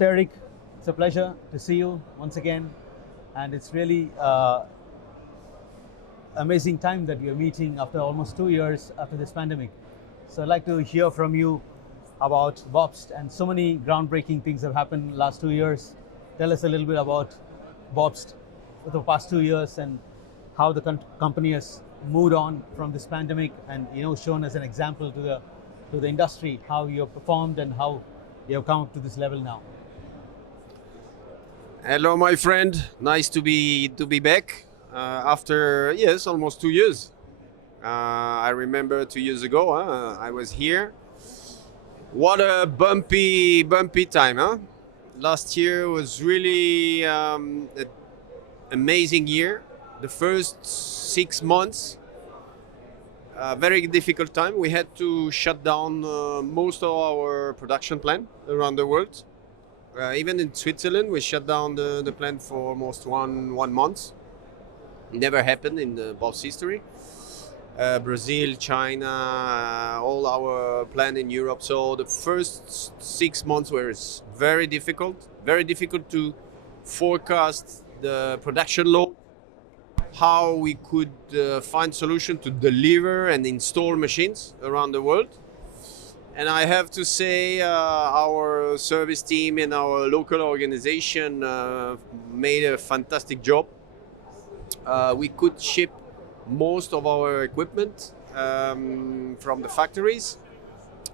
Mr. Eric, it's a pleasure to see you once again, and it's really amazing time that we are meeting after almost 2 years after this pandemic. So I'd like to hear from you about Bobst, and so many groundbreaking things have happened last 2 years. Tell us a little bit about Bobst for the past 2 years and how the company has moved on from this pandemic, and shown as an example to the industry how you have performed and how you have come up to this level now. Hello, my friend. Nice to be back after almost 2 years. I remember 2 years ago I was here. What a bumpy time, huh? Last year was really an amazing year. The first 6 months, a very difficult time. We had to shut down most of our production plant around the world. Even in Switzerland, we shut down the plant for almost one month. Never happened in the Bobst history. Brazil, China, all our plant in Europe. So the first 6 months were very difficult to forecast the production load, how we could find solution to deliver and install machines around the world. And I have to say, our service team and our local organization made a fantastic job. We could ship most of our equipment from the factories,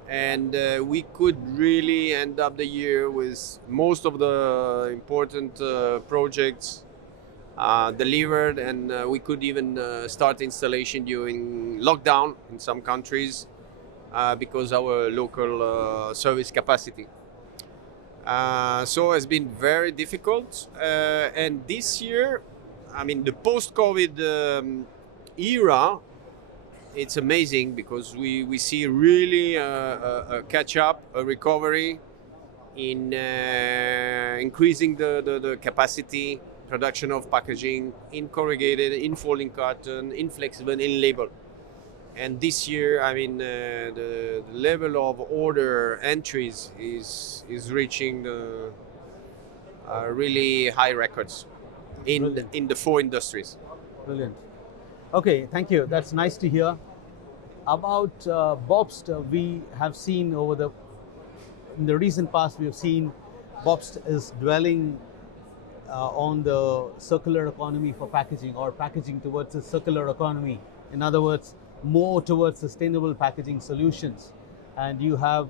and we could really end up the year with most of the important projects delivered, and we could even start installation during lockdown in some countries because our local service capacity. So it's been very difficult, and this year, I mean, the post-COVID era, it's amazing because we see really a catch-up, a recovery in increasing the capacity, production of packaging, in corrugated, in folding carton, in flexible, in label. And this year, I mean, the level of order entries is reaching the really high records in the four industries. Brilliant. Okay, thank you. That's nice to hear. About Bobst, we have seen in the recent past, we have seen Bobst is dwelling on the circular economy for packaging, or packaging towards a circular economy. In other words, more towards sustainable packaging solutions. And you have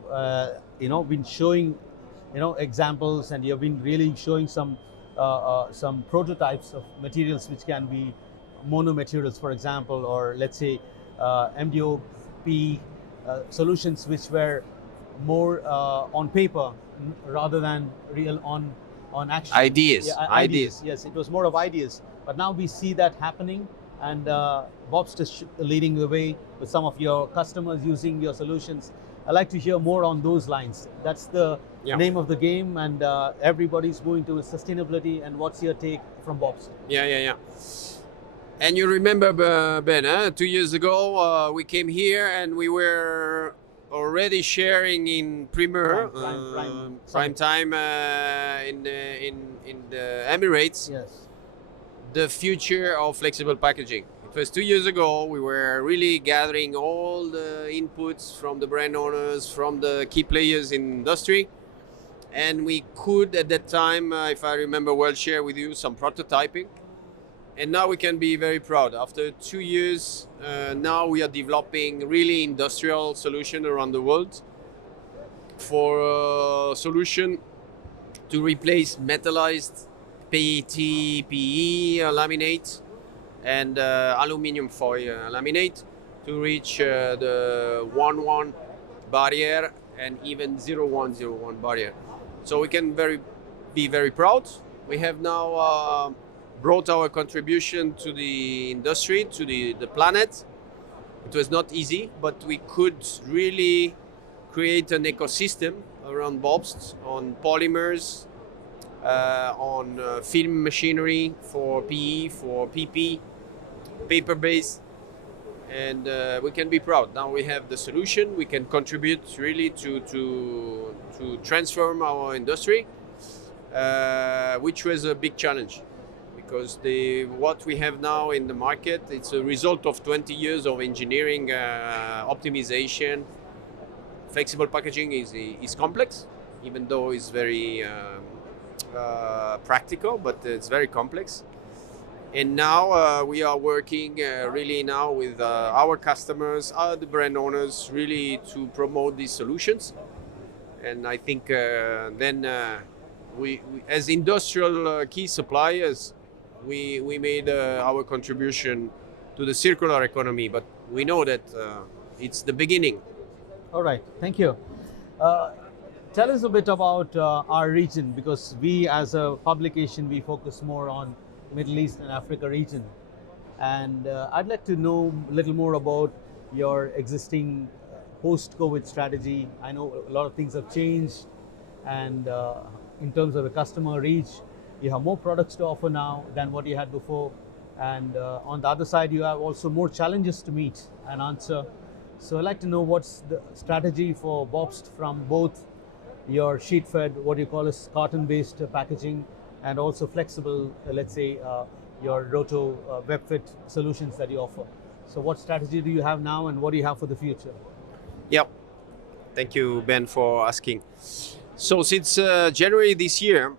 been showing examples, and you have been really showing some prototypes of materials which can be mono materials, for example, or let's say MDOP solutions which were more on paper rather than real on action. Ideas. Ideas. Yes, it was more of ideas. But now we see that happening, and Bobst is leading the way with some of your customers using your solutions. I'd like to hear more on those lines. That's the name of the game, and everybody's moving to sustainability. And what's your take from Bobst? Yeah. And you remember, Ben, 2 years ago, we came here and we were already sharing in prime time in the Emirates. Yes. The future of flexible packaging. It was 2 years ago. We were really gathering all the inputs from the brand owners, from the key players in industry, and we could at that time, if I remember well, share with you some prototyping. And now we can be very proud. After 2 years, now we are developing really industrial solution around the world for a solution to replace metallized PET, PE laminate and aluminum foil laminate to reach the 1-1 barrier and even 0-1 barrier. So we can be very proud. We have now brought our contribution to the industry, to the planet. It was not easy, but we could really create an ecosystem around Bobst on polymers, on film machinery for PE, for PP, paper-based, and we can be proud. Now we have the solution. We can contribute really to transform our industry. which was a big challenge because what we have now in the market, it's a result of 20 years of engineering optimization. Flexible packaging is complex, even though it's very practical, but it's very complex. And now we are working really now with our customers, the brand owners, really to promote these solutions. And I think then we as industrial key suppliers, we made our contribution to the circular economy. But we know that it's the beginning. All right, thank you. Tell us a bit about our region, because we as a publication, we focus more on Middle East and Africa region. And I'd like to know a little more about your existing post-COVID strategy. I know a lot of things have changed, and in terms of the customer reach, you have more products to offer now than what you had before. And on the other side, you have also more challenges to meet and answer. So I'd like to know what's the strategy for Bobst from both your sheet-fed, what you call as carton-based packaging, and also flexible, let's say, your roto web-fit solutions that you offer. So what strategy do you have now, and what do you have for the future? Yep. Thank you, Ben, for asking. So since January this year,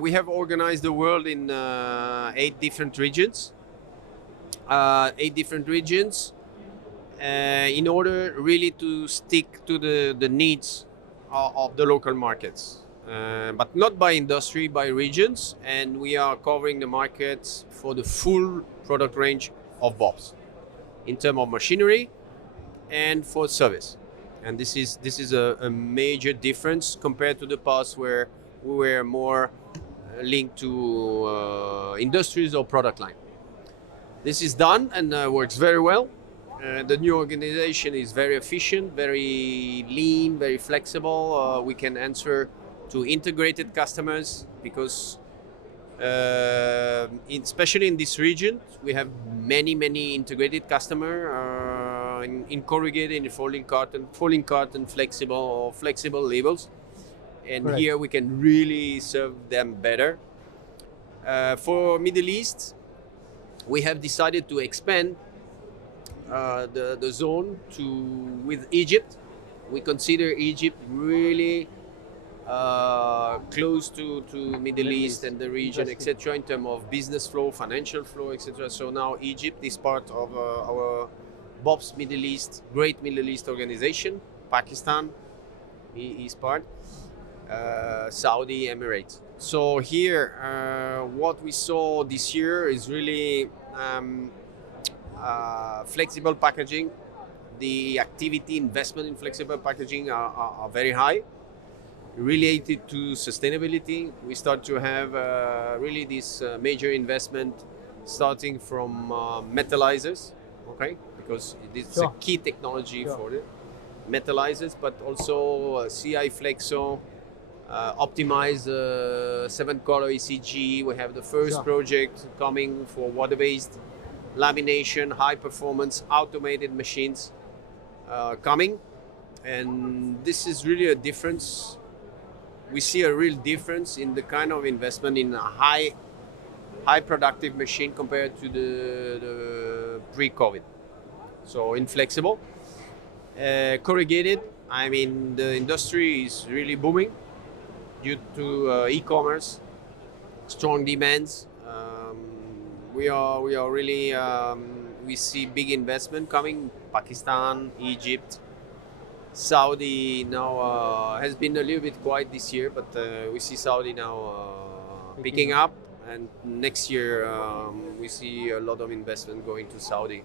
we have organized the world in 8 different regions. In order really to stick to the needs of the local markets, but not by industry, by regions, and we are covering the markets for the full product range of Bobst in terms of machinery and for service. And this is a major difference compared to the past, where we were more linked to industries or product line. This is done and works very well. The new organization is very efficient, very lean, very flexible. We can answer to integrated customers because, especially in this region, we have many integrated customers in corrugated, in folding carton, flexible labels, and Correct. here we can really serve them better. For Middle East, we have decided to expand the zone with Egypt. We consider Egypt really close to Middle East and the region, etc., in terms of business flow, financial flow, etc. So now Egypt is part of our Bobst Middle East, Great Middle East organization. Pakistan is part. Saudi Emirates. So here, what we saw this year is really flexible packaging. The activity investment in flexible packaging are very high. Related to sustainability, we start to have really this major investment starting from metallizers, okay? Because it's a key technology for the metallizers, but also CI Flexo, optimize 7-color ECG. We have the first project coming for water-based lamination, high performance automated machines coming, and this is really a difference. We see a real difference in the kind of investment in a high productive machine compared to the pre-COVID. So in flexible, corrugated, I mean, the industry is really booming due to e-commerce, strong demands. We are really, we see big investment coming. Pakistan, Egypt, Saudi now has been a little bit quiet this year, but we see Saudi now picking up, and next year we see a lot of investment going to Saudi.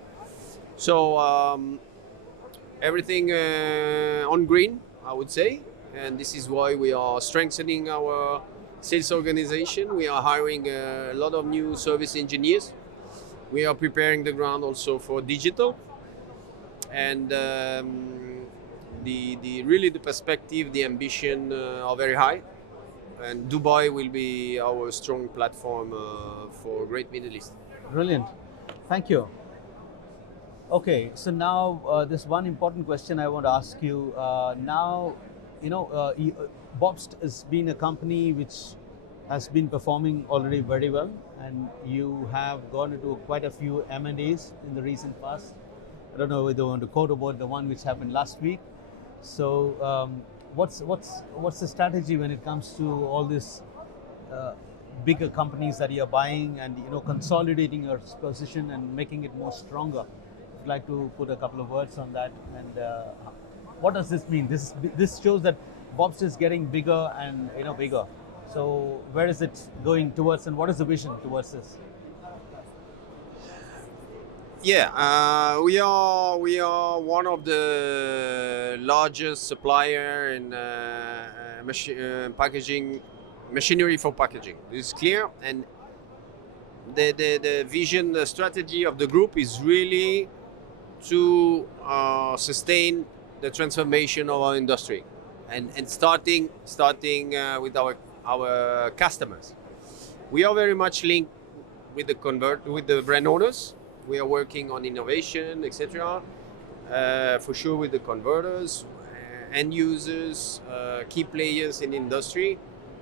So everything on green, I would say, and this is why we are strengthening our sales organization. We are hiring a lot of new service engineers. We are preparing the ground also for digital, and the perspective, the ambition are very high, and Dubai will be our strong platform for Great Middle East. Brilliant, thank you. Okay, so now this one important question I want to ask you. Now, you know, Bobst has been a company which has been performing already very well, and you have gone into quite a few M&As in the recent past. I don't know whether you want to quote about the one which happened last week. So, what's the strategy when it comes to all these uh, bigger companies that you're buying, and consolidating your position and making it more stronger? I'd like to put a couple of words on that. And what does this mean? This shows that Bobst is getting bigger and bigger. So where is it going towards, and what is the vision towards this? Yeah, we are one of the largest supplier in packaging machinery for packaging. This is clear, and the vision, the strategy of the group is really to sustain the transformation of our industry, and starting with our customers. We are very much linked with the brand owners. We are working on innovation, etc. For sure with the converters, end users, key players in industry,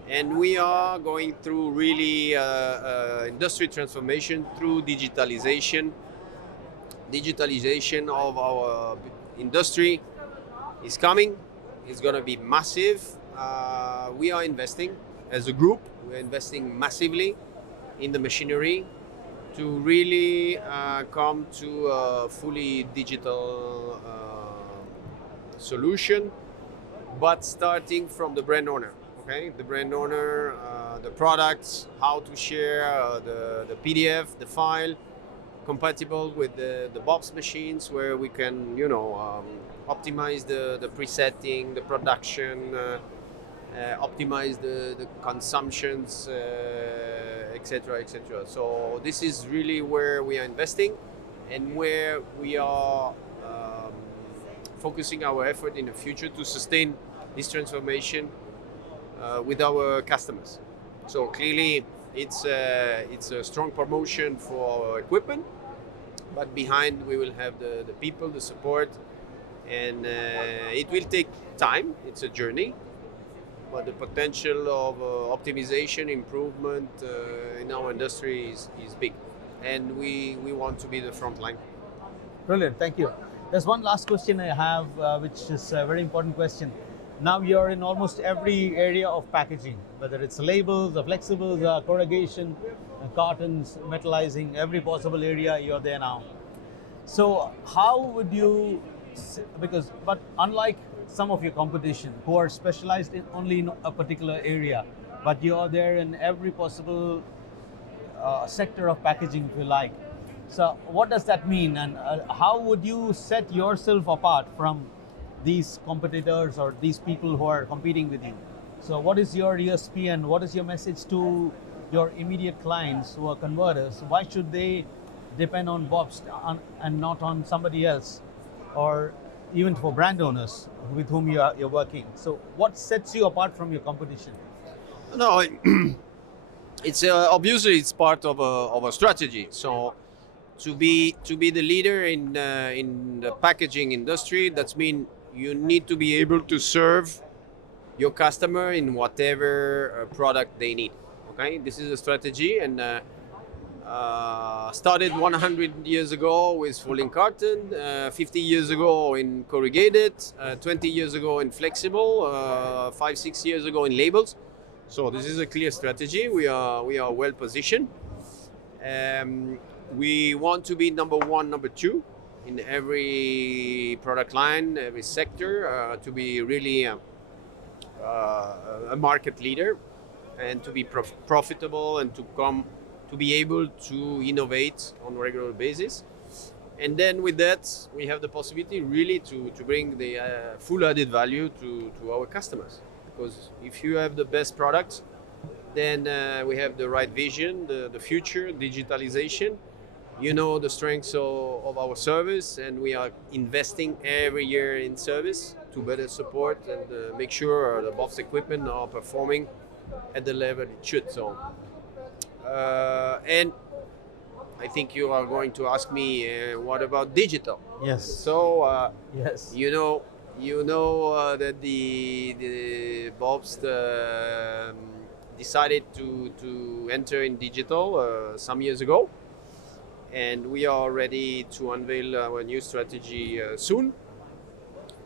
and we are going through really industry transformation through digitalization. Digitalization of our industry is coming. It's going to be massive. We are investing as a group. We're investing massively in the machinery to really come to a fully digital solution, but starting from the brand owner. Okay, the brand owner, the products, how to share the PDF, the file, compatible with the Bobst machines, where we can, optimize the presetting, the production, optimize the consumptions, etc., etc. So this is really where we are investing, and where we are focusing our effort in the future to sustain this transformation with our customers. So clearly, it's a strong promotion for our equipment, but behind we will have the people, the support, and it will take time. It's a journey, but the potential of optimization, improvement in our industry is big, and we want to be the front line. Brilliant, thank you. There's one last question I have, which is a very important question. Now you're in almost every area of packaging, whether it's labels, the flexibles, corrugation, cartons, metallizing, every possible area you're there now. So how would you, but unlike some of your competition who are specialized in only in a particular area, but you're there in every possible sector of packaging, if you like. So what does that mean, and how would you set yourself apart from these competitors or these people who are competing with you? So what is your USP, and what is your message to your immediate clients who are converters? Why should they depend on Bobst and not on somebody else, or even for brand owners with whom you're working? So what sets you apart from your competition? No, it's obviously it's part of a strategy. So to be the leader in the packaging industry, that's mean you need to be able to serve your customer in whatever product they need. Okay, this is a strategy, and started 100 years ago with folding carton, 50 years ago in corrugated, 20 years ago in flexible, 5-6 years ago in labels. So this is a clear strategy. We are well positioned. We want to be number one, number two in every product line, every sector, to be really a market leader, and to be profitable, and to be able to innovate on a regular basis. And then with that, we have the possibility really to bring the full added value to our customers. Because if you have the best products, then we have the right vision, the future, digitalization. You know the strengths of our service, and we are investing every year in service to better support and make sure the Bobst equipment are performing at the level it should. So, and I think you are going to ask me, what about digital? Yes. So, Yes. you know that the Bobst decided to enter in digital some years ago, and we are ready to unveil our new strategy soon.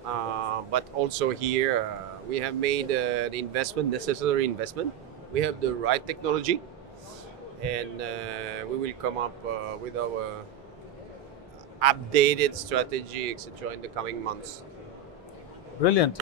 But also here, we have made the investment, necessary investment. We have the right technology, and we will come up with our updated strategy, etc., in the coming months. Brilliant.